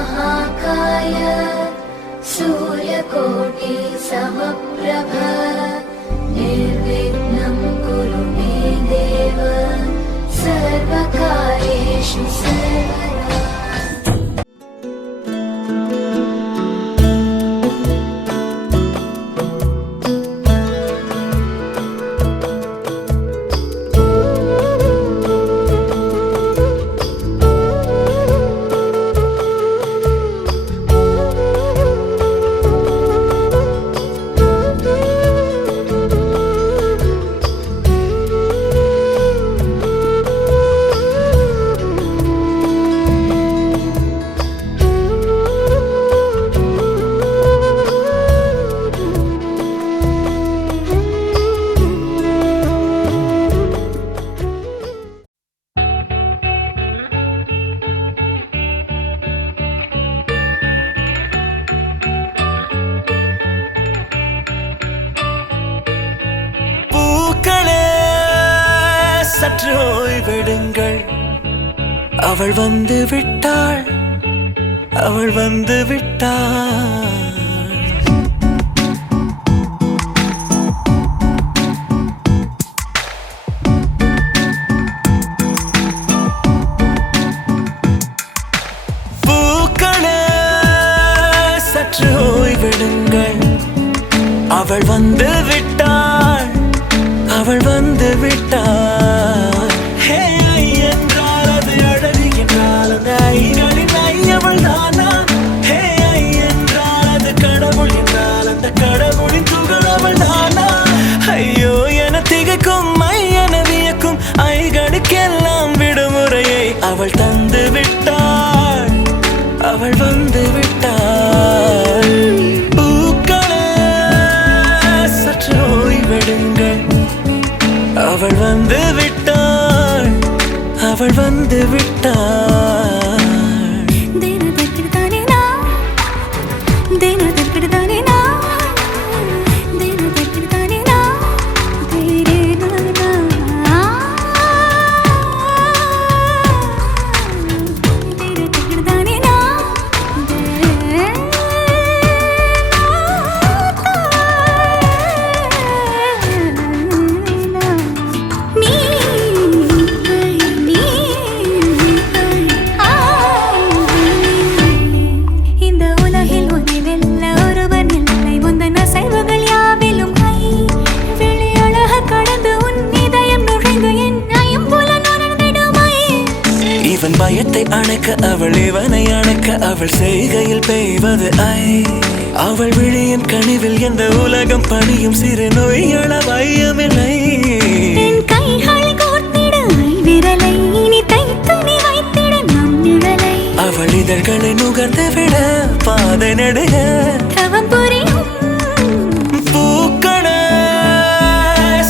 महाकाय सूर्यकोटि समप्रभ निर्विघ्नं कुरु मे देव सर्वकार्येषु सर्वदा। சற்று ஓய்வெடுங்கள், அவள் வந்து விட்டாள், அவள் வந்து விட்டாள். பூக்களே சற்று ஓய்வெடுங்கள், அவள் வந்து விட்டாள், அவள் வந்து விட்டாள். என்றால் அது அழகு என்றால் அந்த ஐகளின் ஐயவள் தானா? என்றால் அது கடவுள் என்றால் அந்த கடவுளின் துகள் அவள் தானா? ஐயோ என திகைக்கும் என வியக்கும் ஐகளுக்கெல்லாம் விடுமுறையை அவள் தந்து விட்டாள், அவள் வந்து விட்டாள். பூக்களே சற்று ஓய்வெடுங்கள், அவள் வந்து விட்டாள், அவள் வந்து விட்டாள். பயத்தை அணைக்க அவள் இவனை அணைக்க அவள் செய்கையில் பெய்வது ஐ. அவள் விழியின் கனிவில் எந்த உலகம் பணியும் சிறு நோய்கள வையமில்லை. அவள் இதழ்களை நுகர்ந்து விட பாதை நடுக பூக்களே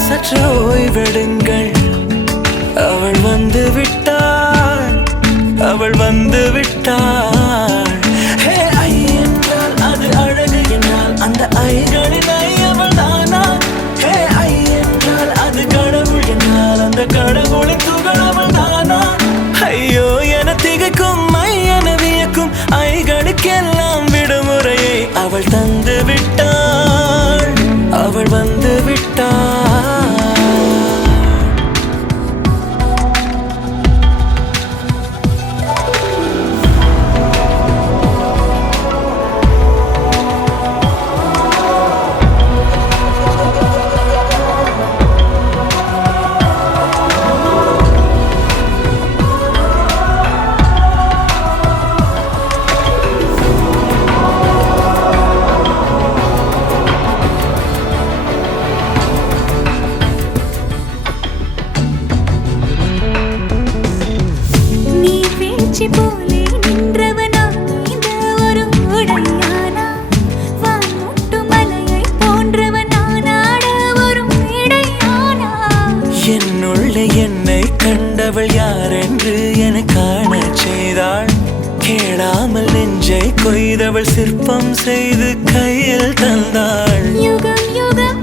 சற்று ஓய்வெடுங்கள், அவள் வந்து விட்டாள், அவள் வந்து விட்டாள். ஐ என்றால் அது அழகு என்றால் அந்த ஐகளின் ஐயவள் தானா? ஐ என்றால் அது கடவுள் என்றால் அந்த கடவுளின் துகள் அவள் தானா? ஐயோ என திகைக்கும் என வியக்கும் ஐகளுக்கெல்லாம் விடுமுறையை அவள் தந்து விட்டாள், அவள் வந்து விட்டாள். என்னை கண்டவள் யார் என்று என காண செய்தாள். கேளாமல் நெஞ்சை கொய்தவள் சிற்பம் செய்து கையில் தந்தாள். யுகம் யுகம்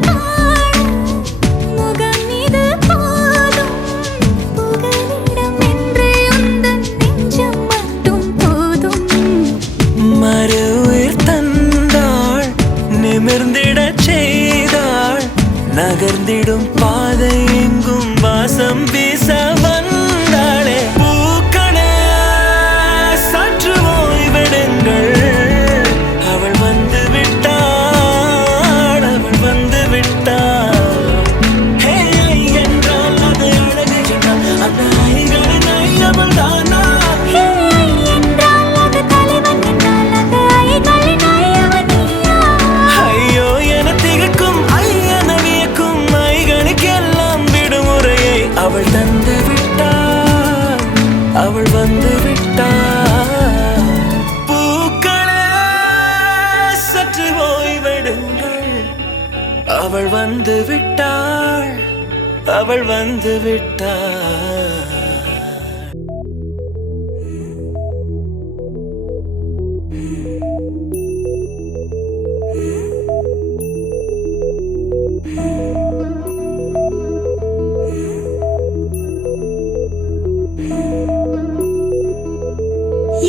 விட்டாள். பூக்களே சற்று ஓய்வெடுங்கள், அவள் வந்து விட்டாள், அவள் வந்து விட்டாள்.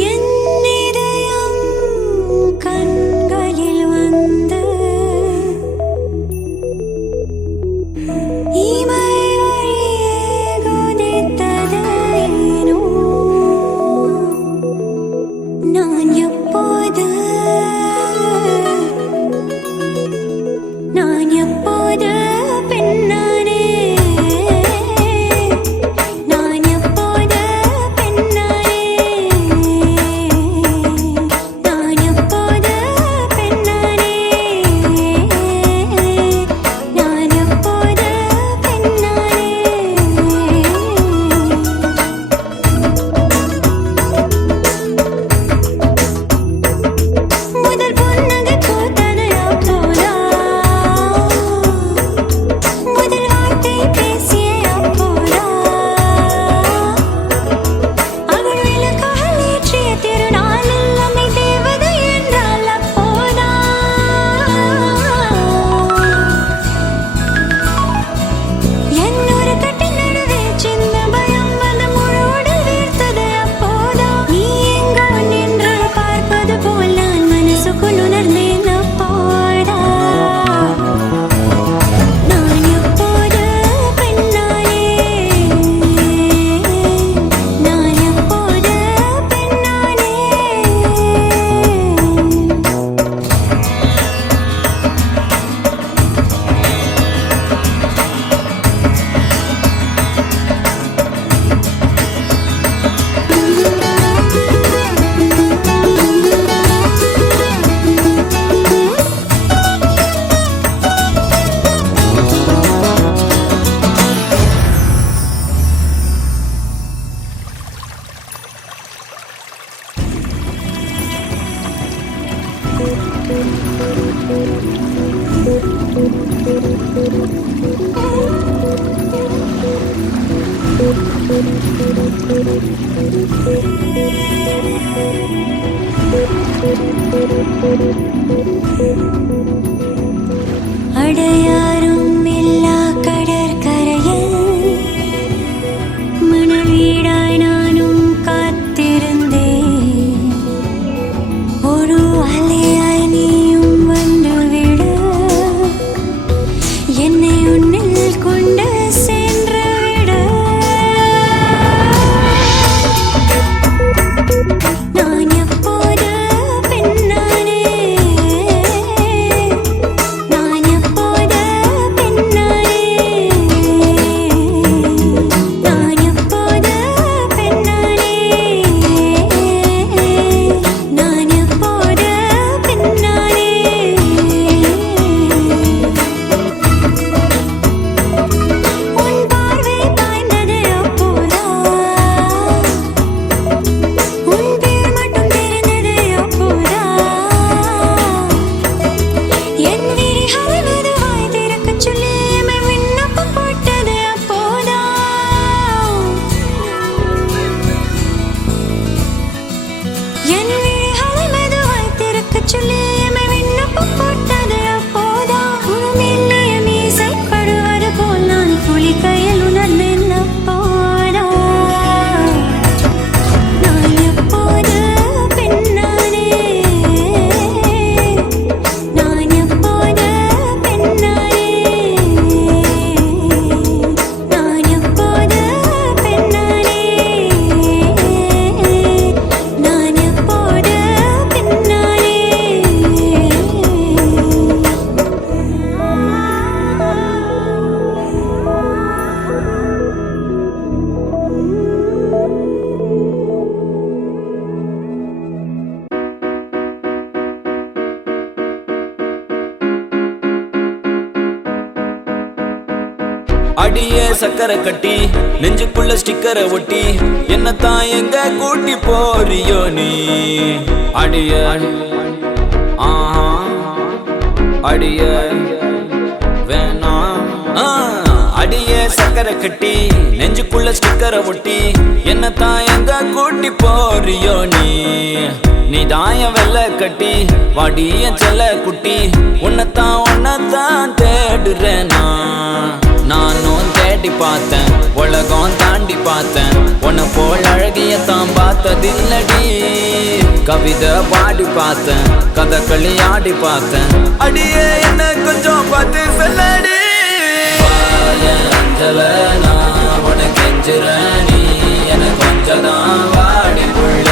என் இதயம் கண்களில் வந்து இமை வழியே குதித்தது ஏனோ. நான் எப்போது பெண்ணானே, நான் எப்போது பெண்ணானே, நான் எப்போது பெண்ணானே, நான் எப்போது பெண்ணானே. முதல் புன்னகை பூத்தது அப்போதா, முதல் வார்த்தை பேசிய அப்போதா, அவள் விளக்குகள் ஏற்றிய திருநாளில் அன்னை தேவதை என்றால் அப்போதா. என்னொரு கட்டின் நடுவே சின்ன பயம் வந்து முழு உடல் வீர்த்தது அப்போதா. நீ எங்கோ நின்று பார்ப்பது போல் நான் மனசுக்குள் உணர்ந்தேன் அப்போதா. நான் எப்போது பெண்ணானே, நான் எப்போது பெண்ணானே. அடையாரும் இல்லா கடற்கரையில் மணல் வீடாய் நானும் காத்திருந்தேன். ஒரு அலையாய் நீயும் வந்துவிடு, என்னை உன்னில் கொண்டு சென்று விடு. நான் எப்போது பெண்ணானே, நான் எப்போது அடியே சக்கரை கட்டி நெஞ்சுக்குள்ள ஸ்டிக்கரை ஒட்டி என்னத்தான் எங்க கூட்டி போறியோ நீ அடிய அடிய வேணாம் அடியே சக்கரை கட்டி நெஞ்சுக்குள்ள ஸ்டிக்கரை ஒட்டி என்னத்தான் எங்க கூட்டி போறியோ நீ தாய வெள்ள கட்டி வாடிய செல்ல குட்டி உன்னத்தான் தேடுறேன் நானும் தேடி பார்த்தேன் உலகம் தாண்டி பார்த்தேன் உன்னை போல் அழகியத்தான் பார்த்ததில்லடி கவிதை பாடி பார்த்தேன் கதகளி ஆடி பார்த்தேன் அடியே என்ன கொஞ்சம் பார்த்து சொல்லடி அஞ்சல நான் உனக்கு கெஞ்சுறேன் நீ எனக்கு கொஞ்சம் தான் வாடி உள்ள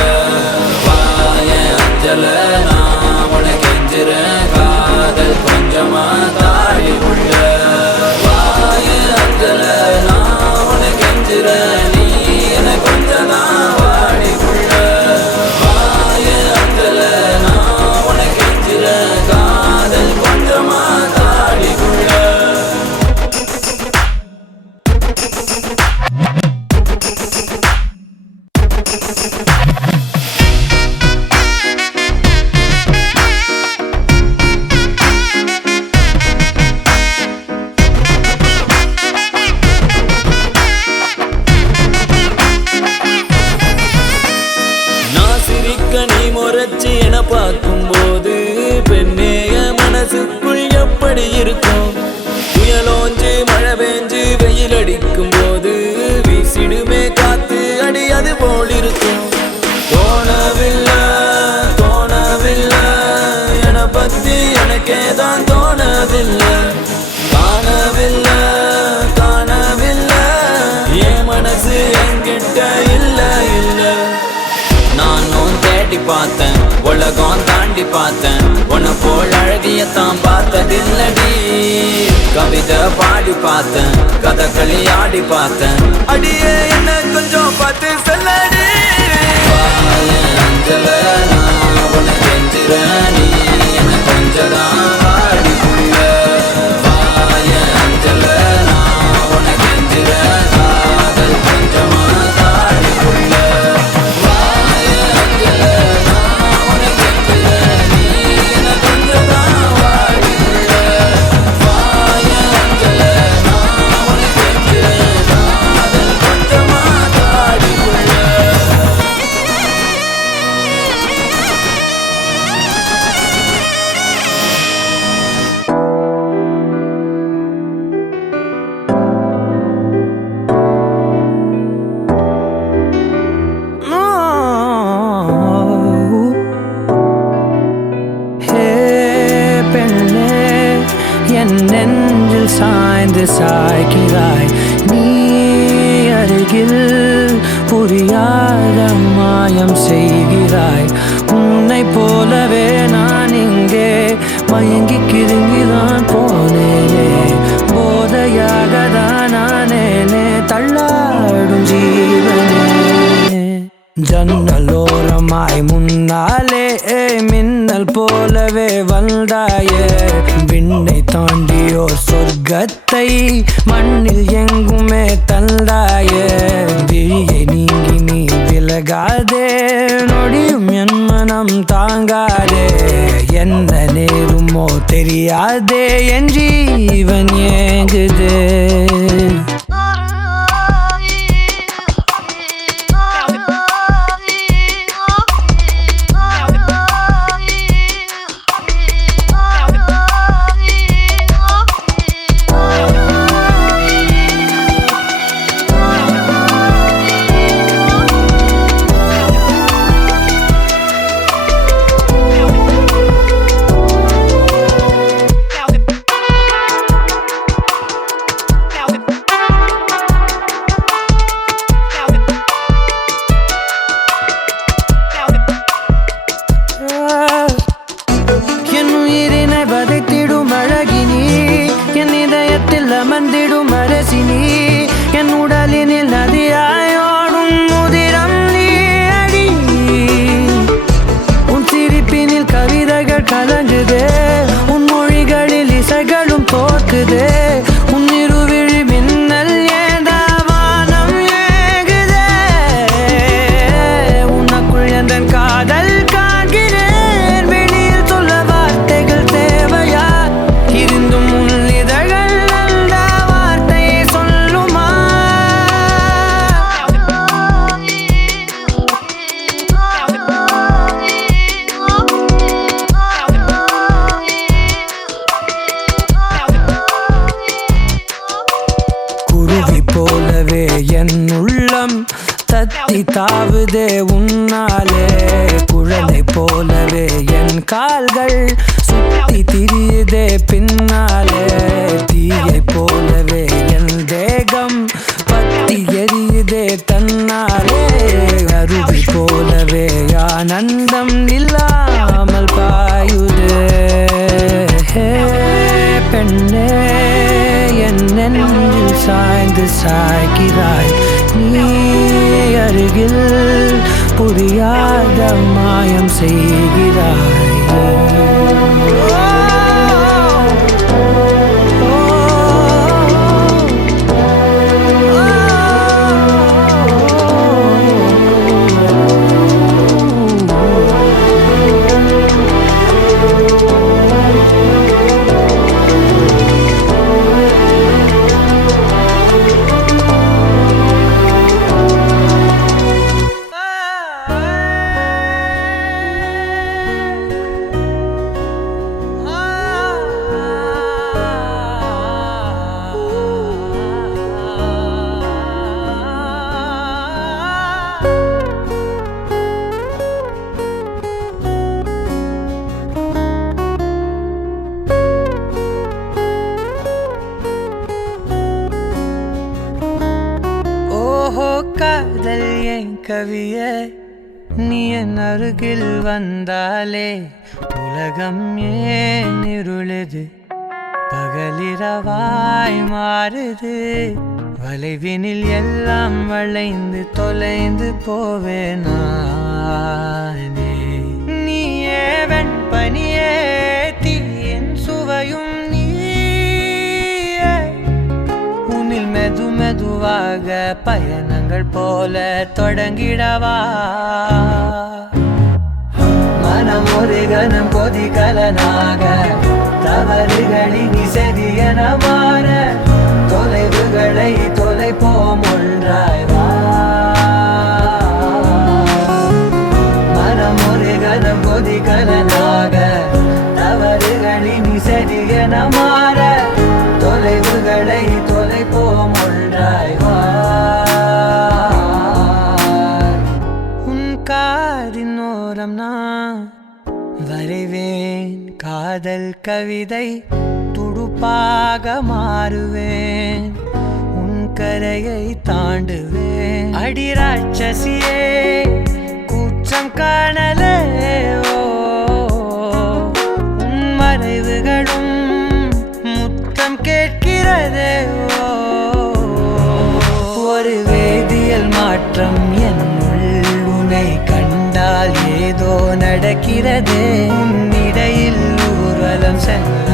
அஞ்சல நான் உனக்கு கெஞ்சுறேன் காதல் கொஞ்சமா தாடி உள்ள அஞ்சல நான் உனக்கு கெஞ்சுறேன் நீ எனக்கு கொஞ்சம் தான் வாடி உள்ள அஞ்சல நான் உனக்கு கெஞ்சுறேன் காதல் கொஞ்சமா தாடி உள்ள நீ முறைச்சி என பார்க்கும்போது பெண்ணேய மனசுக்குள் எப்படி இருக்கும் புயலோஞ்சு மழை பெஞ்சு வெயில் அடிக்கும் போது வீசிடுமே காத்து அடி அது போல் இருக்கும் தோணவில்லை என பத்தி எனக்கே தான் தோணவில்லை காணவில்லை என் மனசு என்கிட்ட இல்லை நானும் தேடி பார்த்தேன் உலகம் தாண்டி பார்த்தேன் உன்னை போல் அழகியத்தான் பார்த்ததில்லடி கவிதை பாடி பார்த்தேன் கதகளி ஆடி பார்த்தேன் அடியே என்ன கொஞ்சம் பார்த்து சொல்லடி அஞ்சல நான் உனக்கு கெஞ்சுறேன் நீ என்ன கொஞ்சம் தான் வாடி உள்ள அஞ்சல நான் உனக்கு கெஞ்சுறேன் காதல் கொஞ்சமா தாடி உள்ள நெஞ்சில் சாய்ந்து சாய்கிறாய் நீ அருகில் புரியாத மாயம் செய்கிறாய் உன்னை போலவே நான் இங்கே மயங்கி கிருங்கிதான் போனேனே போதையாக தான் நானேனே தள்ளாடும் ஜீவனே ஜன்னலோரமாய் முன்னாலே மின்னல் போலவே வந்தாயே விண்ணை தாண்டியோ சொர்க்கத்தை மண்ணில் எங்குமே தந்தாயே விழியை நீங்கி நீ விலகாதே நொடியும் என் மனம் தாங்காதே என்ன நேருமோ தெரியாதே என் ஜீவன் ஏங்குதே என்னை தாவுதே உன்னாலே குழந்தை போலவே என் கால்கள் சுத்தி திரியுதே பின்னாலே தீயை போலவே என் தேகம் பத்தி எரியுதே தன்னாலே அருவி போலவே ஆனந்தம் இல்லாமல் பாயுதே பெண்ணே என் நெஞ்சில் சாய்ந்து சாய்கிறாய் நீ அருகில் புரியாத மாயம் செய்கிறாய் காதல் என் கவியே நீ என் அருகில் வந்தாலே உலகம் ஏன் இருளுது பகலிரவாய் மாறுது வளைவினில் எல்லாம் வளைந்து தொலைந்து போவேனானே நீயே வெண்பனியே தீயின் சுவையும் மெது மெதுவாக பயணங்கள் போல தொடங்கிடவா மனம் ஒரு கணம் கொதிகலனாக தவறுகளின் செதியன மாற தொலைவுகளை தொலைப்போம் ஒன்றாய்வா மனம் ஒரு கணம் கொதிகலனாக தவறுகளின் செதியன மாற தொலைவுகளை தொலைப்போம் ஒன்றாய்வா உன் காதின் ஓரம் நான் வரைவேன் காதல் கவிதை துடுப்பாக மாறுவேன் உன் கரையை தாண்டுவேன் அடி ராட்சசியே கூச்சம் காணலே உன் மறைவுகளும் கேட்கிறதே ஒரு வேதியியல் மாற்றம் என்னுள் உன்னை கண்டால் ஏதோ நடக்கிறதே இடையில் ஊர்வலம் செல்ல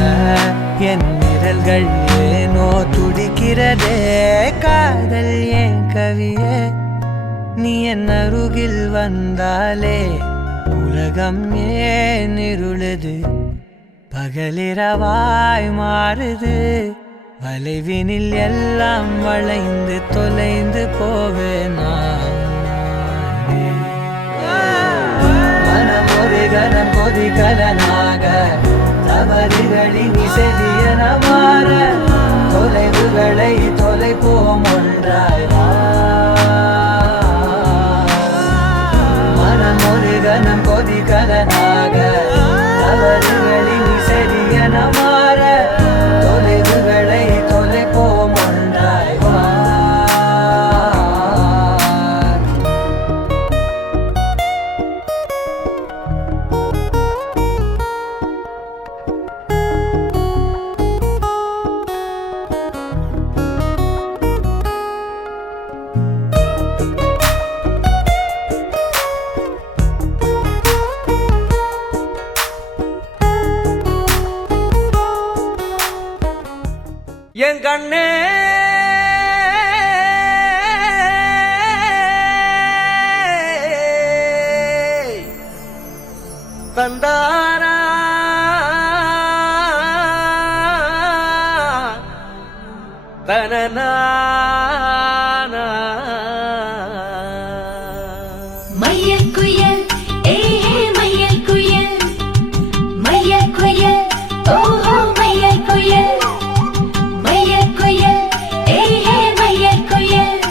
என் விரல்கள் ஏனோ துடிக்கிறதே காதல் ஏன் கவியே நீ என் அருகில் வந்தாலே உலகம் ஏன் இருளுது பகலிரவாய் மாறுது வளைவினில் எல்லாம் வளைந்து தொலைந்து போவேனா மனம் ஒரு கணம் கொதிகலனாக தவறுகளின் செதியன மாற தொலைவுகளை தொலைப்போம் ஒன்றாய்வா மனம் ஒரு கணம் கொதிகலனாக தவறுகளின் செதியன மாற தொலைவுகளை தொலைப்போம் ஒன்றாய்வா என் கண்ணே தந்தாரா தனனா மையல் குயில் ஏஹே மையல் குயில் மையல் குயில் ஓஹோ மையல் குயில் மையல் குயில் ஏஹே மையல் குயில்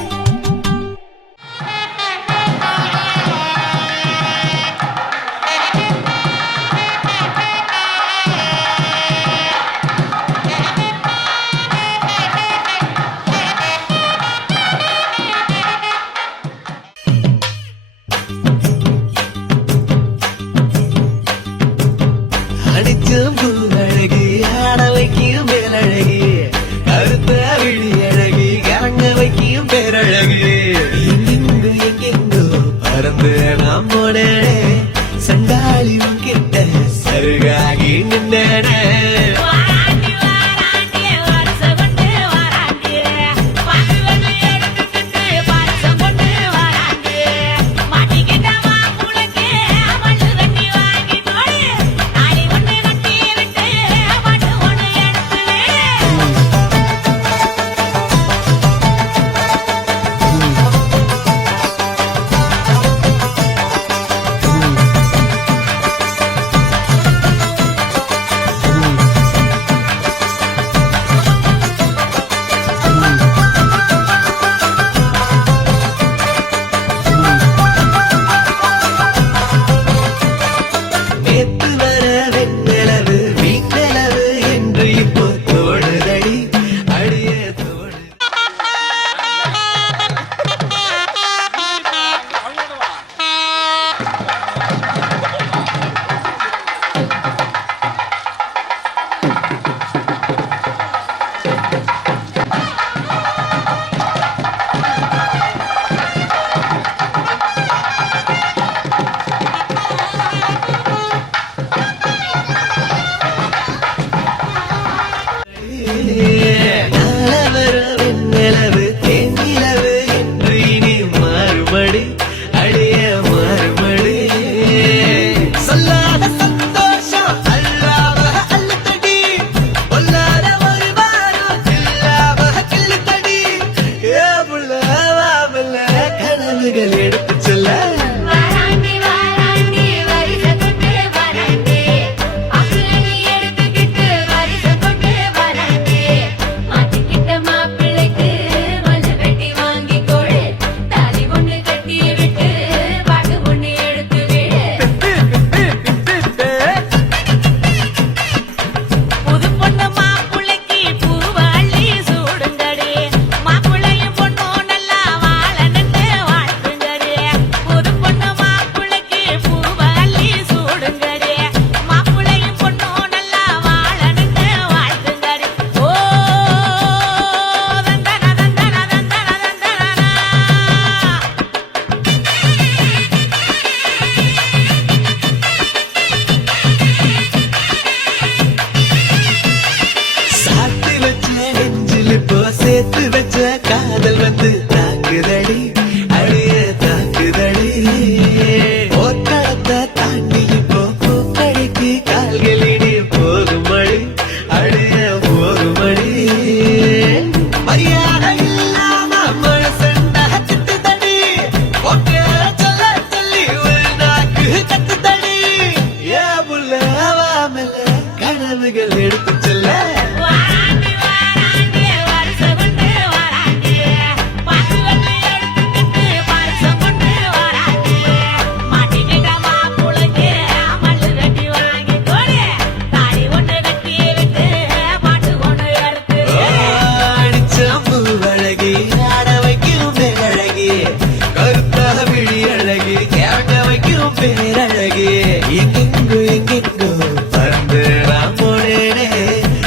வைக்கும் பேரழகே எங்கெங்கோ எங்கெங்கோ பறந்து நான் போனேனே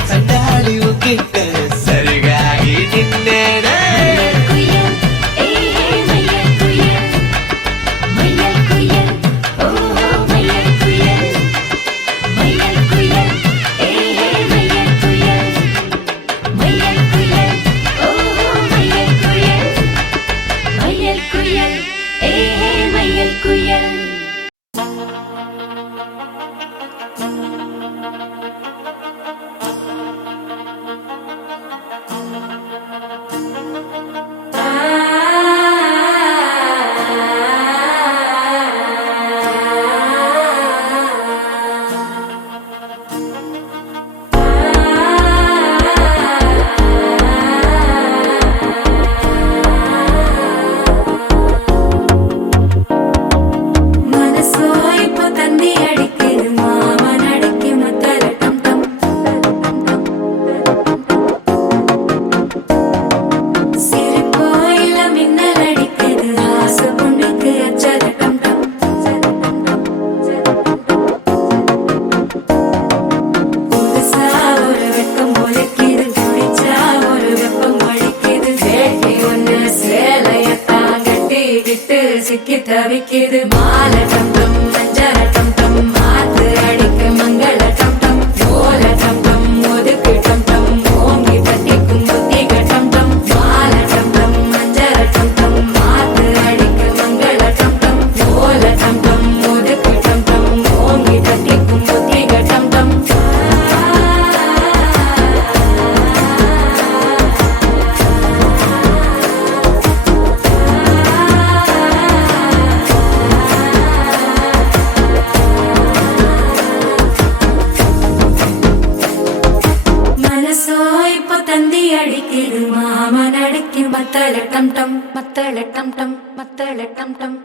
சண்டாளி உங்கிட்ட சருகாகி நின்னேனே மயில் குயில் ஏ மயில் குயில் மயில் குயில் ஓஹோ மயில் குயில் மயில் குயில் ஏ மயில் குயில் மயில் குயில் ஓஹோ மயில் குயில் மயில் குயில் ஏ மயில் குயில் மனசோ இப்போ தந்தி அடிக்குது மாமன் அடிக்கு மத்தல டம் டம் சிரிப்போ இல்ல மின்னல் அடிக்குது ஆசை பொண்ணுக்கு அச்சத டம் டம் புதுசா ஒரு வெக்கம் முளைக்குது குடிச்சா ஒரு வெப்பம் அடிக்குது வேட்டி ஒண்ணு சேலையத்தான் கட்டிக்கிட்டு சிக்கி தவிக்குது மாலை டம் டம் மஞ்சள் டம் டம் மாத்து அடிக்க மங்கள டம் டம் ஓல டம் டம் ஒதுக்கு டம் டம் ஓங்கி தட்டிக்கும் புத்திக டம் டம் மாலை டம் டம் மஞ்சள் டம் டம் மாத்து அடிக்க மங்கள டம் டம் ஓல டம் டம் ஒதுக்கு டம் டம் ஓங்கி தட்டிக்கும் புத்திக டம் டம் மனசோ இப்போ தந்தி அடிக்குது மாமன் அடிக்கு மத்தள டம் டம் மத்தள டம் டம் மத்தள டம் டம்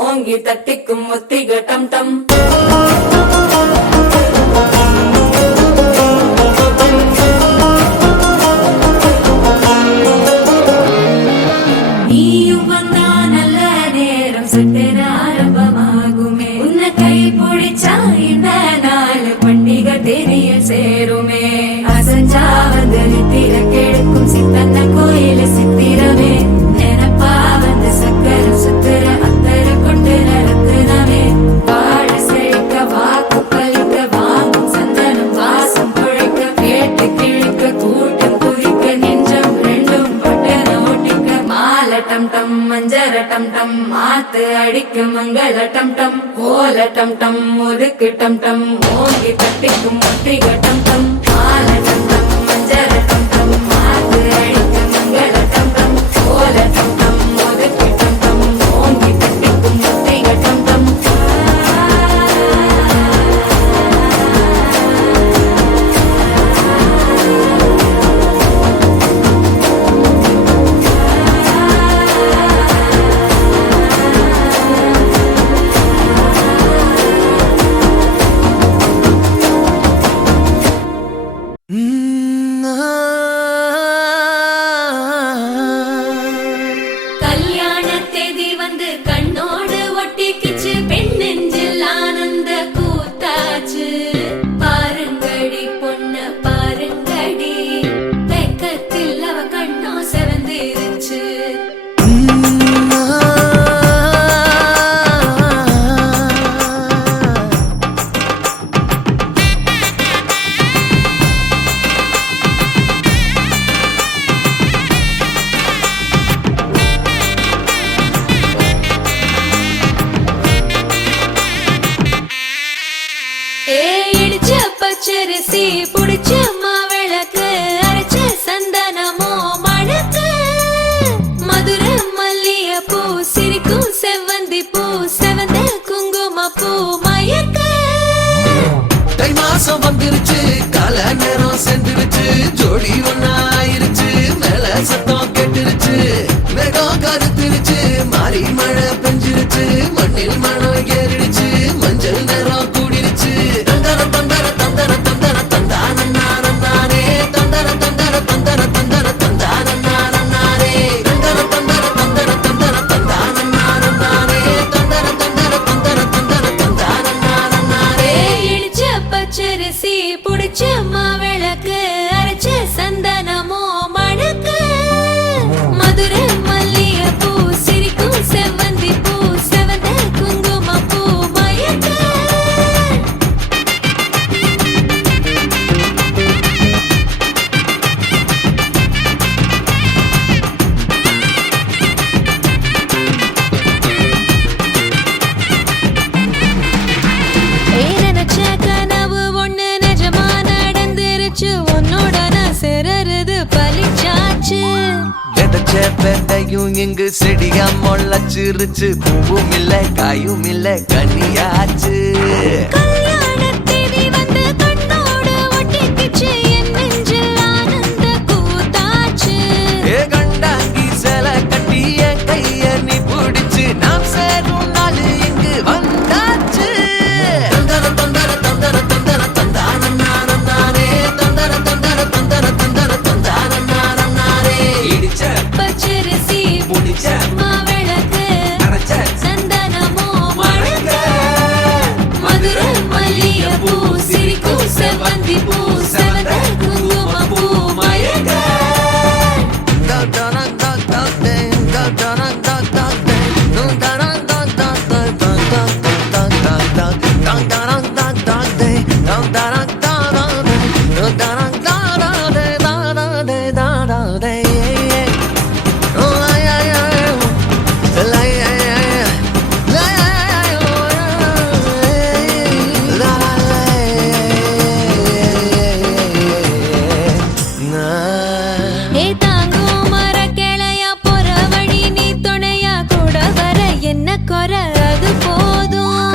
ஓங்கி தட்டிக்கும் ஒத்திக டம் டம் நீயும் வந்தா நல்ல நேரம் சட்டென ஆரம்பமாகுமே உன்னை கை பிடிச்சா இந்த நாள் பண்டிகை தெரிய சேருமே அசஞ்சா வந்து நித்திர கெடுக்கும் சித்தன்ன கோயில சித்திரமே நினப்பா வந்து சக்கர சுத்திர அத்தர கொண்டு நடத்துனவே வாழ செழிக்க வாக்கு பலிக்க வாங்கும் சந்தனம் வாசம் குழைக்க கேட்டு கிழிக்க கூட்டம் குதிக்க நெஞ்சம் ரெண்டும் பட்டன ஓட்டிக்க மாலை டம் டம் மஞ்சர டம் டம் மாத்து அடிக்க மங்கள டம் டம் ஓல டம் டம் ஒதுக்கு டம் டம் ஓங்கி தட்டிக்கும் ஒத்திக டம் டம் மாலை டம் டம் மஞ்சர டம் டம் மாத்து அடிக்க மங்கள டம் டம் ஓல டம் டம் ஒதுக்கு டம் டம் ஓங்கி தட்டிக்கும் ஒத்திக டம் டம் மாசம் வந்துருச்சு கால நேரம் சென்றுருச்சு ஜோடி ஒன்னா ஆயிருச்சு மேல சத்தம் கேட்டுருச்சு மேகம் கருத்துருச்சு மாறி மழை பெஞ்சிருச்சு மண்ணில் மனம் ஏறிடுச்சு மஞ்சள் நேரம் கூடிருச்சு தந்தர தந்தர தந்தர தந்தர தந்தானே தந்தர தந்தர தந்தர தந்தர தந்தானே தந்தர தந்தர தந்தர தந்தர தந்தானே தந்தர தந்தர தந்தர தந்தர தந்தானே இடிச்ச பச்சரிசி புடிச்ச மாவிளக்கு அரைச்ச சந்தனமோ மணக்கு மதுரை மல்லிகைப்பூ சிரிக்கும் செவ்வந்தி பூ செவந்த குங்குமப்பூ மயக்க நினைச்ச கனவு ஒண்ணு நிஜமா நடந்துருச்சு உன்னோட நான் சிறருது பலிச்சாச்சு விதைச்ச பெண்டையும் இங்கு செடியா முளைச்சிருச்சு பூவும் இல்ல காயும் இல்ல கனியாச்சு கல்யாண தேதி வந்து கண்ணோட ஒட்டிக்கிச்சு என் நெஞ்சில் ஆனந்த கூத்தாச்சு ஏ கண்டாங்கி சில கட்டி என் கைய நீ பிடிச்சு நாம் சேரும் நாள் இங்கு வந்தாச்சு தந்தர தந்தர தந்தர தந்தர தந்தானே தந்தர தந்தர தந்தர தந்தர தந்தானே இடிச்ச பச்சரிசி முடிச்ச மாவிளக்கு அரைச்ச சந்தனமோ மணக்க மதுரை மல்லிகைப்பூ சிரிக்கும் செவ்வந்தி பூ செவந்த குங்குமப்பூ மயக்க ஏ தாங்கும் மர கிளையா போற வழி நீ துணையா கூட வர என்ன குறை அது போதும்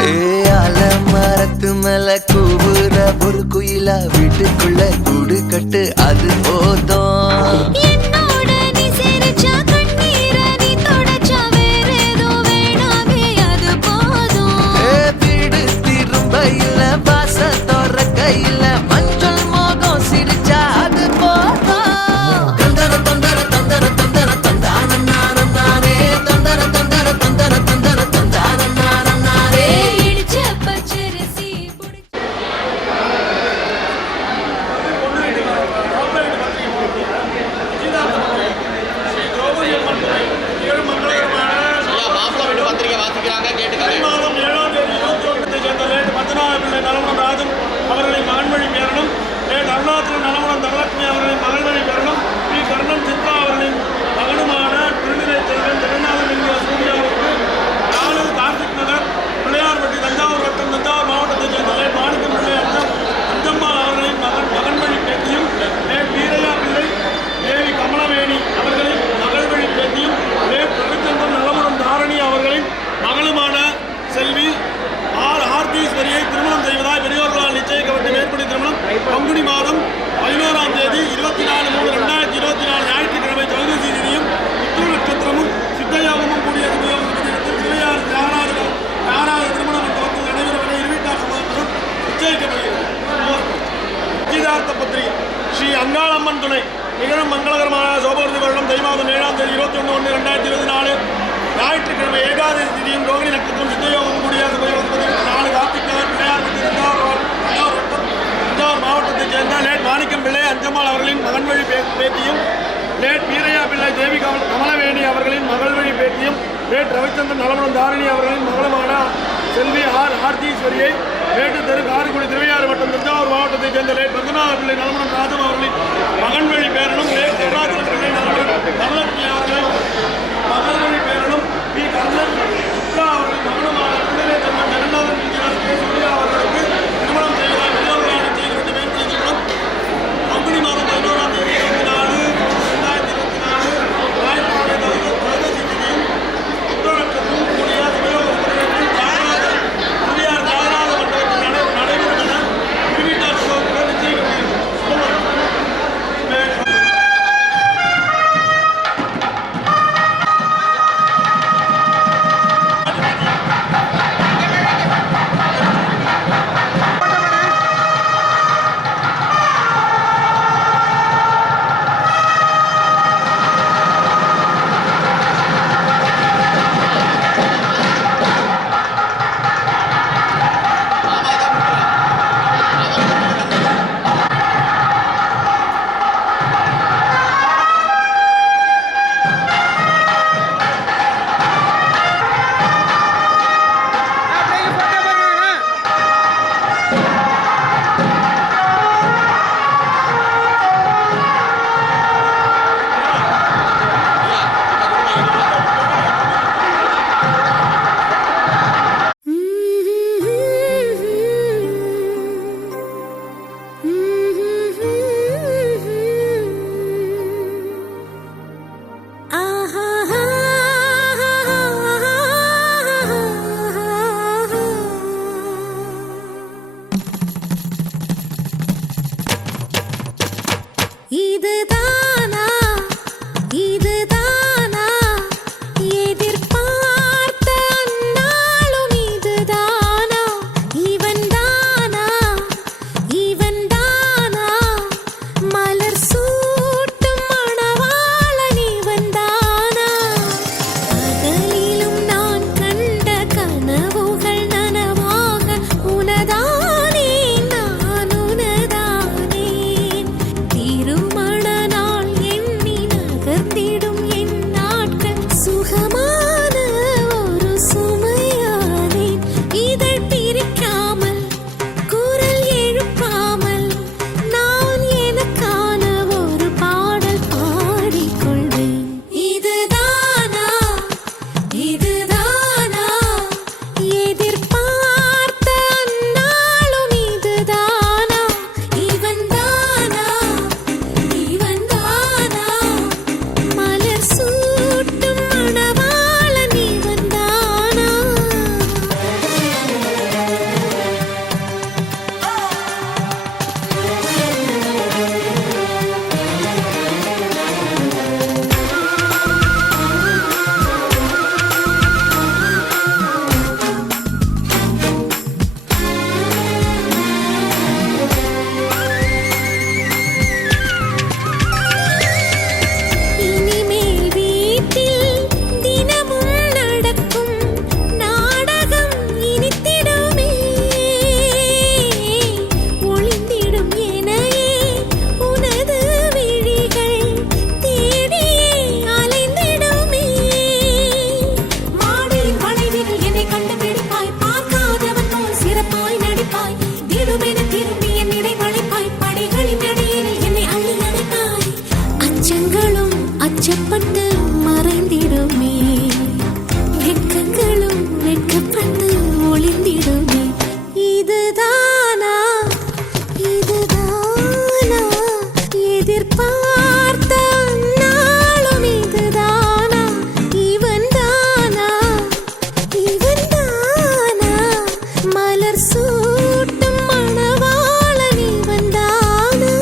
மரத்து மேல கூவுற ஒரு குயிலா வீட்டுக்குள்ள கூடு கட்டு அது போதும் என்னோட நீ சிரிச்சா கண்ணீர நீ தொடச்சா வேற ஏதோ வேணாமே அது போதும் வீடு திரும்ப இல்ல வாச தோற கையில மஞ்சள் மோகம் சிரிச்சா அது போதும் தந்தர தந்தர தந்தர தந்தர தந்தானே தந்தர தந்தர தந்தர தந்தர தந்தானே இடிச்ச பச்சரிசி புடிச்ச மாதம் 7ஆம் தேதி 21 சேர்ந்த லேட் பத்மநாப பிள்ளை நலமணம் ராஜன் அவர்களின் மகன்வழி பேரனும் லேட் அருணாச்சலம் நலமணம் தனலட்சுமி அவர்களின் மகன்வழி பேரனும் பி கர்ணன் சித்ரா அவர்களின் மகனுமான திருநிலை செல்வன் ஜெகநாதலிங்க சூர்யாவுக்கு 4 கார்த்திக் நகர் பிள்ளையார்பட்டி தஞ்சாவூர் வட்டம் தஞ்சாவூர் மாவட்டத்தைச் சேர்ந்த லேட் மாணிக்கம் பிள்ளை அஞ்சம்மா அவர்களின் மகன்வழி பேத்தியும் லேட் வீரையா பிள்ளை தேவி கமலவேணி அவர்களின் மகள்வழி பேத்தியும் லேட் ரவிச்சந்திரன் நலமணம் தாரணி அவர்களின் மகளுமான செல்வி ஆர்த்தீஸ்வரியை திருமணம் செய்வதாய் பெரியோர்களால் நிச்சயிக்கப்பட்ட மேற்படி திருமணம் பங்குனி மாதம் 11ஆம் தேதி 24/3/2024 ஞாயிற்றுக்கிழமை சதுர்தசி திதியும் உத்திர நட்சத்திரமும் சித்தயோகமும் கூடிய திருவையாறு யாராவது திருமண மண்டபத்தில் நடைபெறுவதை இருவீட்டார் சமூகத்திலும் நிச்சயிக்கப்படுகிறது. நிச்சயதார்த்த பத்திரிகை ஸ்ரீ அங்காளம்மன் துணை நிகழும் மங்களகரமான சோபகிருதி வருடம் தை மாதம் 7ஆம் தேதி 21/1/2024 ஞாயிற்றுக்கிழமை ஏகாதசி திதியும் ரோகிணி நட்சத்திரம் சித்தயோகம் கூடிய 4 கார்த்திக் நகர் பிள்ளையார்பட்டி தஞ்சாவூர் மாவட்டத்தைச் சேர்ந்த லேட் மாணிக்கம் பிள்ளை அஞ்சம்மாள் அவர்களின் மகன்வழி பேத்தியும் லேட் வீரையா பிள்ளை தேவி கமலவேணி அவர்களின் மகள்வழி பேத்தியும் லேட் ரவிச்சந்திரன் நலமணம் தாரணி அவர்களின் மகளுமான செல்வி ஆர்த்தீஸ்வரியை லேட்டு தெரு காரைக்குடி திருவையாறு வட்டம் தஞ்சாவூர் மாவட்டத்தைச் சேர்ந்த லேட் பத்மநாப பிள்ளை நலமணம் ராஜம் அவர்களின் மகன்வழி பேரனும் லேட் அருணாச்சலம் பிள்ளை நலமணம் தனலட்சுமி அவர்களின் மகள்வழி பேரனும் பி கர்ணன் சித்ரா அவர்களின் மகனுமான திருநிலை செல்வன் ஜெகநாதன் சூர்யா அவர்களுக்கு திருமணம் செய்வதால் பெரியோர்களால் நிச்சயிக்கப்பட்ட மேற்படி திருமணம் பங்குனி மாதம் 11ஆம் தேதி 2024 ஞாயிற்றுக்கிழமை சதுர்தசி திதியும் உத்திர நட்சத்திரமும் கூடிய சிவயோக திருவிழார் ஜெகநாத மண்டபத்தில் நடைபெறும் என திருவீட்டார் ஒளிந்திடுமே வெட்கங்களும் வெட்கப்பட்டு ஒளிந்திடுமே இதுதானா இதுதானா எதிர்பார்த்த நாளும் இதுதானா இவன்தானா இவன்தானா மலர் சூட்டும் மணவாளன் இவன்தானா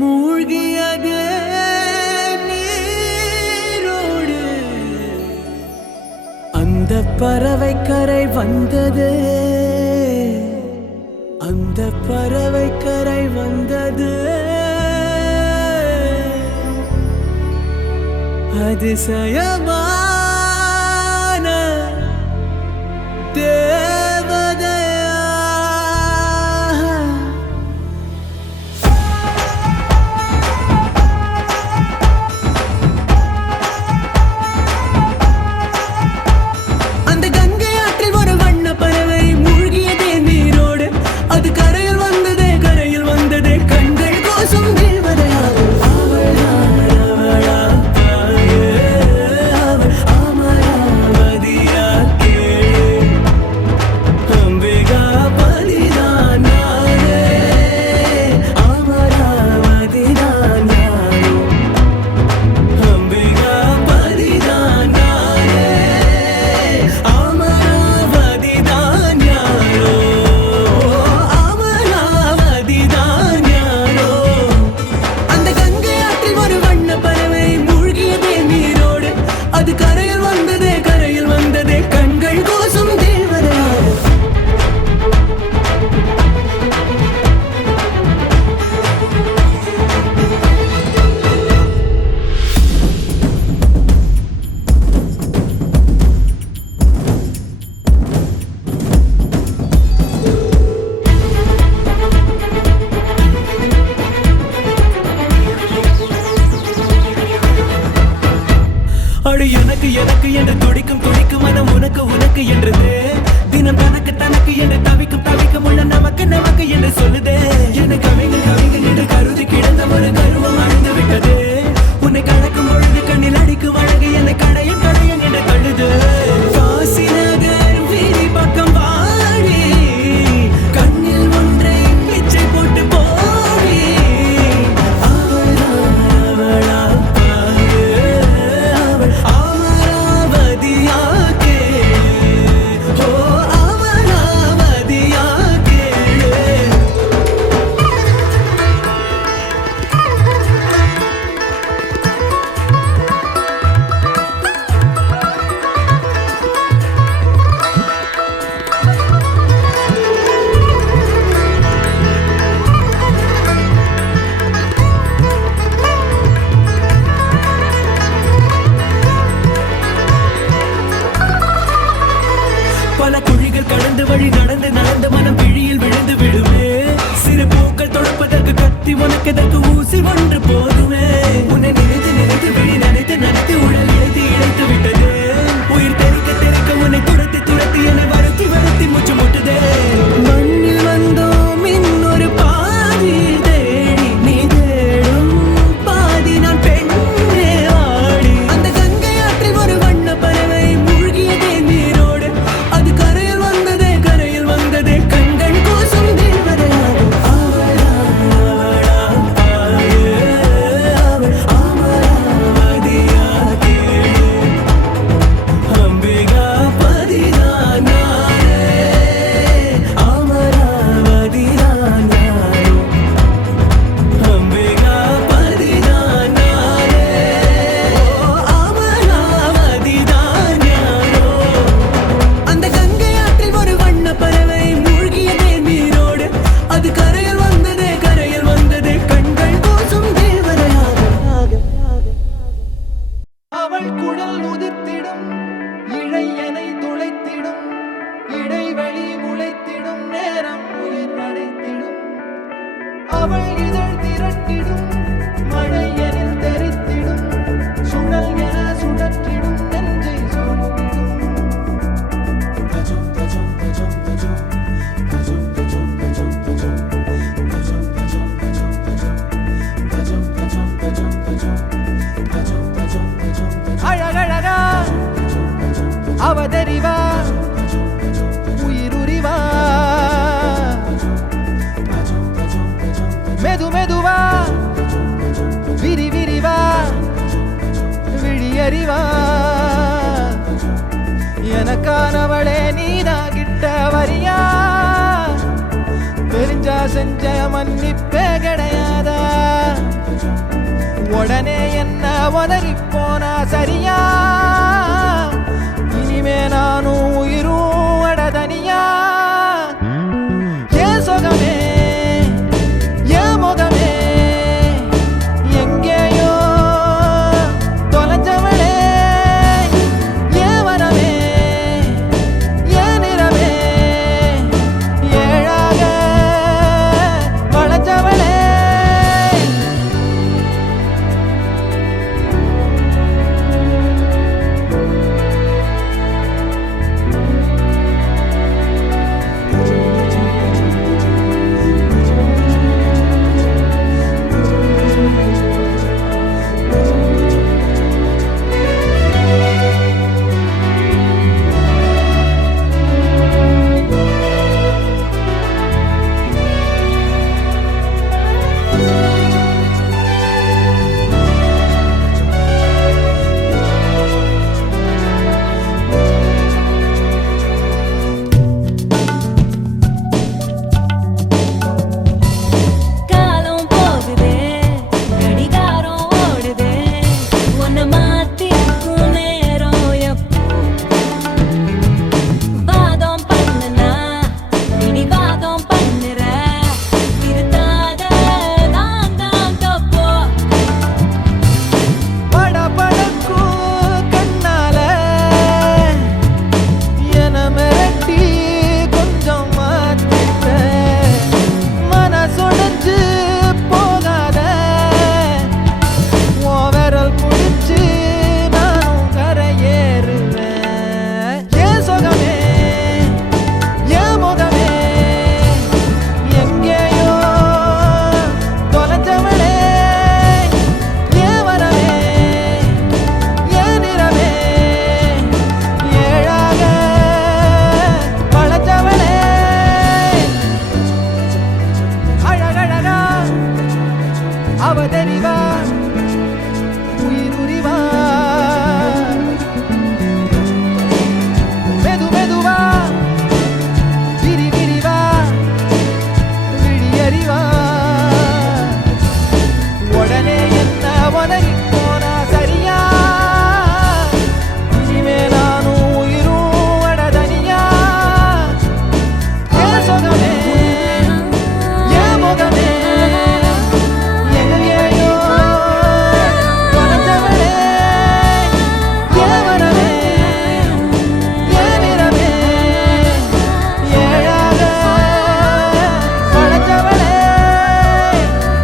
மூழ்கியது நீரோடு அந்த பறவை கரை வந்தது அந்த பறவை கரை வந்தது அதிசயமான தேவதையா அந்த கங்கை ஆற்றில் ஒரு வண்ண பறவை மூழ்கியதே நீரோடு அது கரையில் வந்ததே கண்கள் கோசும் தேவதையா எனக்கு எனக்கு என்று துடிக்கும் மனம் உனக்கு என்றது தினம் தனக்கு என்று தவிக்கும் உள்ள நமக்கு என்று சொல்லுதே என கவிகள் என்று கருதி கிடந்த ஒரு கருவம் அழிந்து விட்டது உன்னை கலக்கும் பொழுது கண்ணில் அடிக்கும் அழகு என்னை கடையன் என்று தள்ளுது காசி நகர் வீதி பக்கம் வாடி கண்ணில் ஒன்றை பிச்சை போட்டு போடி பல குழிகள் கடந்து வழி நடந்து மனம் பிழியில் விழுந்து விடுமே சிறு பூக்கள் தொடுப்பதற்கு கத்தி உனக்கதற்கு ஊசி ஒன்று போதுமே உன்னை நினைத்து விழி நினைத்து உடல் இழைத்து விட்டது உயிர் தெறிக்க உன்னை துரத்தி என்னை வருத்தி மூச்சு முட்டுதே மண்ணில் வந்தோம் இன்னொரு பாதி தேடி நீ தேடும் பாதி நான் பெண்ணே ஆடி அந்த கங்கை ஆற்றில் ஒரு வண்ண பறவை மூழ்கியதே நீரோடு அது கரையில் வந்ததே கண்கள் கோசும் தேவதையா அவதறிவா உயிருரிவா மெதுவா விரிவா விழியறிவா எனக்கானவளே நீதான் கிட்ட வரியா தெரிஞ்சா செஞ்ச மன்னிப்பே கிடையாதா உடனே என்ன உதறி போனா சரியா இனிமே நானும் உயிரும் அடதனியா ஏன் சொகமே ஏன் முகமே எங்கேயோ தொலைஞ்சவளே ஏன் வரவே ஏன் நிறமே ஏழாக வளைஞ்சவளே காலம் போகுதே கடிகாரம் ஓடுதே உன்னை மாத்திக்கும் நேரம் எப்போ வாதம் பண்ணுனா பிடிவாதம் பண்ணுற திருத்தாத நான் தான் தப்போ படபடக்கும் கண்ணால என மிரட்டி கொஞ்சம் மாத்திட்ட மனசொடைஞ்சு போகாத உன் விரல் பிடிச்சு நானும் கரையேறுவேன் ஏன் சொகமே ஏன் முகமே எங்கேயோ தொலைஞ்சவளே ஏன் வரவே ஏன் நிறமே ஏழாக வளைஞ்சவளே அழகழகா அவதறிவா உயிருரிவா மெது மெதுவா விரி விரிவா விழியறிவா உடனே என்ன உதறி போனா சரியா இனிமே நானும் உயிரும் அடதனியா ஏன் சொகமே ஏன் முகமே எங்கேயோ தொலைஞ்சவளே ஏன் வரவே ஏன் நிறமே ஏழாக வளைஞ்சவளே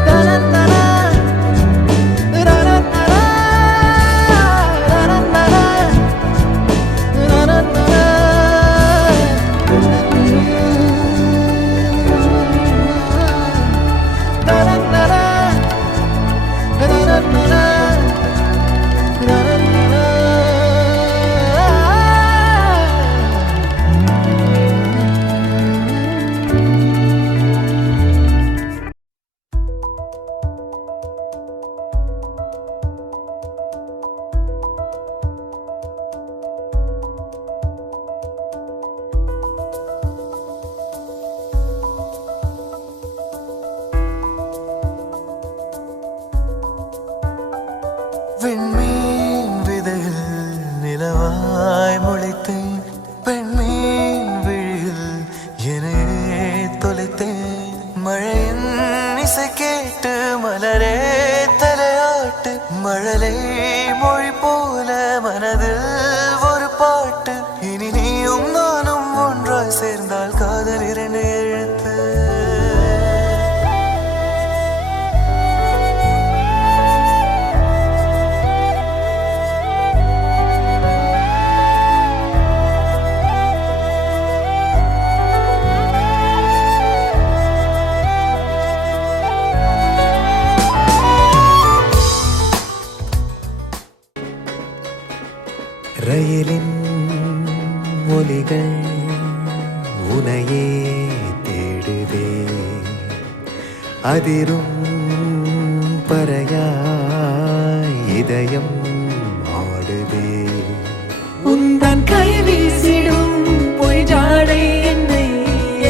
தனந்தனா ரனந்தனா ரனந்தனா ரனந்தனா ரனந்தனா ரனந்தனா விண்மீன் விதையில் நிலவாய் முளைத்தேன் பெண்மீன் விழியில் என்னையே தொலைத்தேன் மழையின் இசை கேட்டு மலரே தலையாட்டு மழலை மொழி போல மனதில் ஒரு பாட்டு இனி நீயும் நானும் ஒன்றாய் சேர்ந்தால் காதல் இரண்டு எழுத்து ரயிலின் ஒலிகள் உனையே தேடுதே அதிரும் பறையாய் இதயம் ஆடுதே உந்தன் கை வீசிடும் பொய் ஜாடை என்னை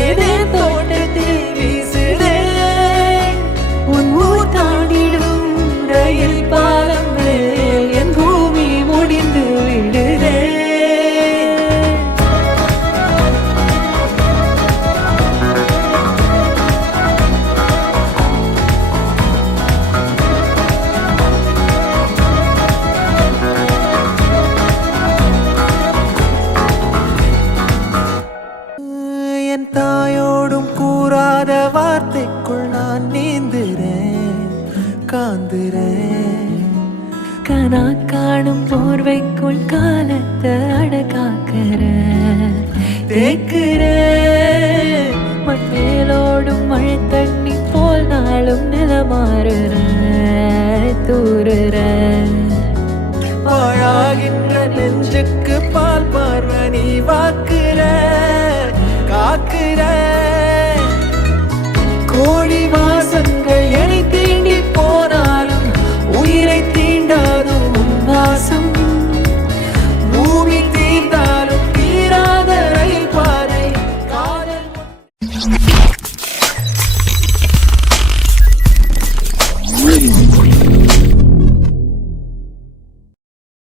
ஏதே தோட்டத்தில் வீசுதே உன் ஊர் தாண்டிடும் ரயில் உட்காந்துறேன். கனா காணும் போர்வைக்குள் காலத்தை அடக்காக்கிற தேக்குற மண் மேலோடும் மழை தண்ணி போல் நாளும் நிலமாறுற தூறுற